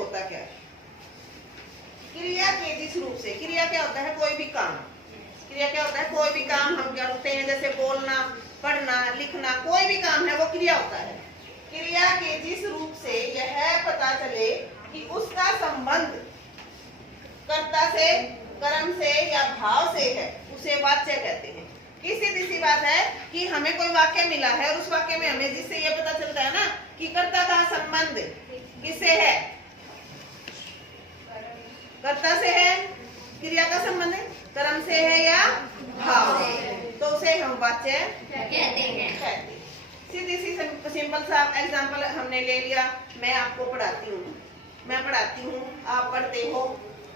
होता क्या है? क्रिया के जिस रूप से, क्रिया क्या होता है? कोई भी काम। क्रिया क्या होता है? कोई भी काम हम करते हैं, जैसे बोलना, पढ़ना, लिखना, कोई भी काम है वो क्रिया होता है। क्रिया के जिस रूप से यह पता चले कि उसका संबंध कर्ता से, कर्म से या भाव से है, उसे वाच्य कहते हैं। सीधी सी बात है कि हमें कोई वाक्य मिला है और उस वाक्य में हमें जिससे ये पता चलता है ना कि कर्ता का संबंध किससे है? कर्ता से है। क्रिया का संबंध कर्म से है या भाव से, तो उसे हम वाच्य कहते हैं। सीधी सी सिंपल सा एग्जांपल हमने ले लिया। मैं आपको पढ़ाती हूँ, मैं पढ़ाती हूँ, आप पढ़ते हो,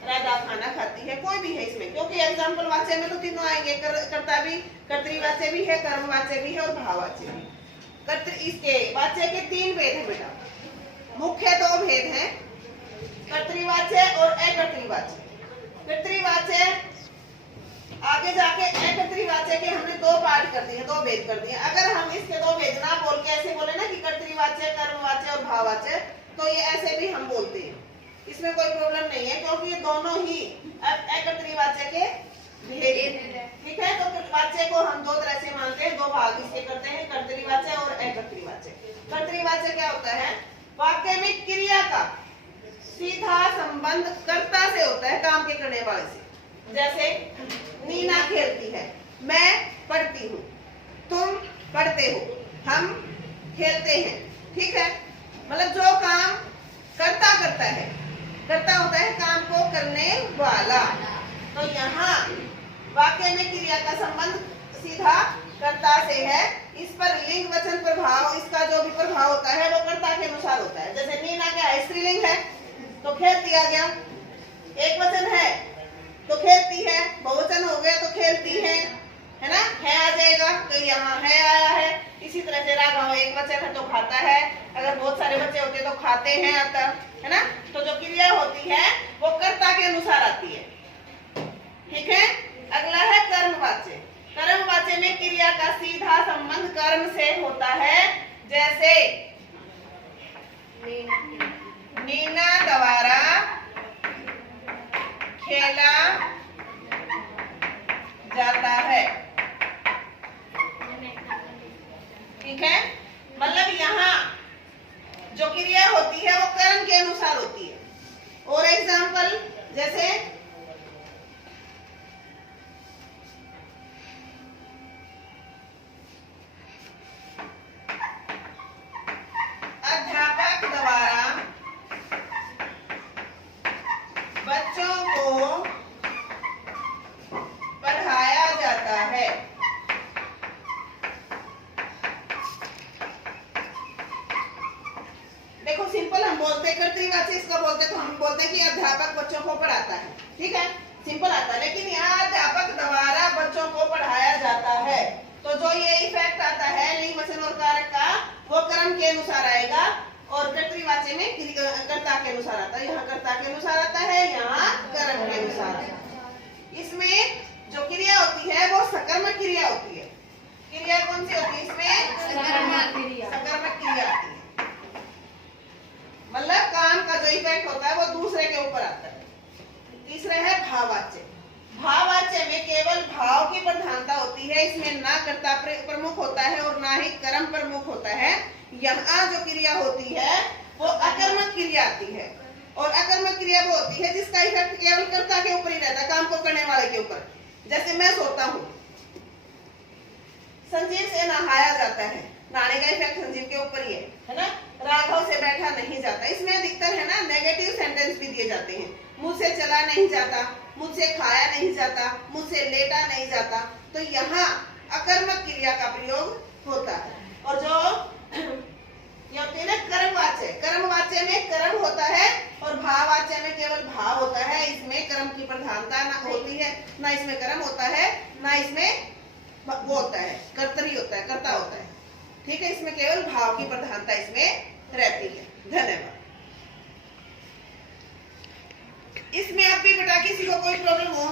राधा खाना खाती है, कोई भी है इसमें, क्योंकि एग्जाम्पल वाच्य में तो तीनों आएंगे, कर्ता भी, कर्तृवाच्य भी है, कर्मवाच्य भी है और भाववाच्य भी। इसके वाच्य के 3 भेद हैं बेटा। मुख्य 2 भेद हैं, कर्तृवाच्य और अकर्तृवाच्य। कर्तृवाच्य आगे जाके अकर्तृवाच्य के हमने 2 पार्ट कर दिए, 2 भेद कर दिए। अगर हम इसके 2 भेद ना बोल के ऐसे बोले ना कि कर्तृवाच्य, कर्मवाच्य और भाववाच्य, तो ये ऐसे भी हम बोलते हैं, इसमें कोई प्रॉब्लम नहीं है, क्योंकि ये दोनों ही अकर्तृवाच्य के भेद हैं। ठीक है, तो वाच्य को हम 2 तरह से मानते हैं, 2 भाग इसके करते हैं, कर्तृवाच्य और अकर्तृवाच्य। कर्तृवाच्य क्या होता है? वाक्य में क्रिया का सीधा संबंध कर्ता से होता है, काम के करने वाले से। जैसे नीना खेलती है, मैं पढ़ती हूँ, तुम पढ़ते हो, हम खेलते हैं। ठीक है, मतलब जो काम कर्ता करता है, कर्ता होता है काम को करने वाला। तो यहाँ वाक्य में क्रिया का संबंध सीधा कर्ता से है। इस पर लिंग वचन प्रभाव, इसका जो भी प्रभाव होता है वो कर्ता के अनुसार होता है। जैसे नीना क्या है? स्त्रीलिंग है तो खेलती आ गया, एक वचन है तो खेलती है, बहुवचन हो गया तो खेलती है ना, है आ जाएगा, तो यहाँ है आया है। इसी तरह से राघव एक वचन है तो खाता है, अगर बहुत सारे बच्चे होते तो खाते हैं आता है ना। तो जो क्रिया होती है वो कर्ता के अनुसार आती है। ठीक है, अगला है कर्मवाच्य। कर्मवाच्य में क्रिया का सीधा संबंध कर्म से होता है। जैसे नीना द्वारा खेला जाता है। ठीक है, मतलब यहाँ जो क्रिया होती है वो कर्म के अनुसार होती है। और एग्जाम्पल जैसे अध्यापक द्वारा बच्चों को पढ़ाया जाता है। देखो सिंपल हम बोलते हैं, कर्तृवाच्य इसका बोलते तो हम बोलते हैं कि अध्यापक बच्चों को पढ़ाता है। ठीक है, सिंपल आता है। लेकिन यहाँ अध्यापक द्वारा बच्चों को पढ़ाया जाता है, तो जो ये इफेक्ट आता है लिंग वचन और कारक का, वो कर्म के अनुसार आएगा और कर्तृवाच्य में कर्ता के अनुसार आता है। यहाँ कर्ता के अनुसार आता है, यहाँ कर्म के अनुसार आता है। इसमें जो क्रिया होती है वो सकर्मक क्रिया होती है। क्रिया कौन सी होती है इसमें? सकर्मक क्रिया आती है। मतलब काम का जो इफेक्ट होता है वो दूसरे के ऊपर आता है। तीसरा है भाववाच्य। भाववाच्य में केवल भाव की प्रधानता होती है, इसमें ना कर्ता प्रमुख होता है और ना ही कर्म प्रमुख होता है। यहाँ जो क्रिया होती है वो अकर्मक क्रिया आती है, और अकर्मक क्रिया वो होती है जिसका इफेक्ट केवल कर्ता के ऊपर ही रहता है, काम को करने वाले के ऊपर। जैसे मैं सोता हूँ, संजीव से नहाया जाता है, नहाने का इफेक्ट संजीव के ऊपर ही है ना। राघव से बैठा नहीं जाता, इसमें अधिकतर है ना नेगेटिव सेंटेंस भी दिए जाते हैं। मुझसे चला नहीं जाता, मुझसे खाया नहीं जाता, मुझसे लेटा नहीं जाता। तो यहाँ अकर्मक क्रिया का प्रयोग होता है। और जो कर्मवाच्य, कर्मवाच्य में कर्म होता है और भाववाच्य में केवल भाव होता है। इसमें कर्म की प्रधानता ना होती है, ना इसमें कर्म होता है, ना इसमें वो होता है कर्तरी होता है, कर्ता होता है। ठीक है, इसमें केवल भाव की प्रधानता इसमें रहती है। धन्यवाद। इसमें आप भी बेटा किसी को कोई प्रॉब्लम हो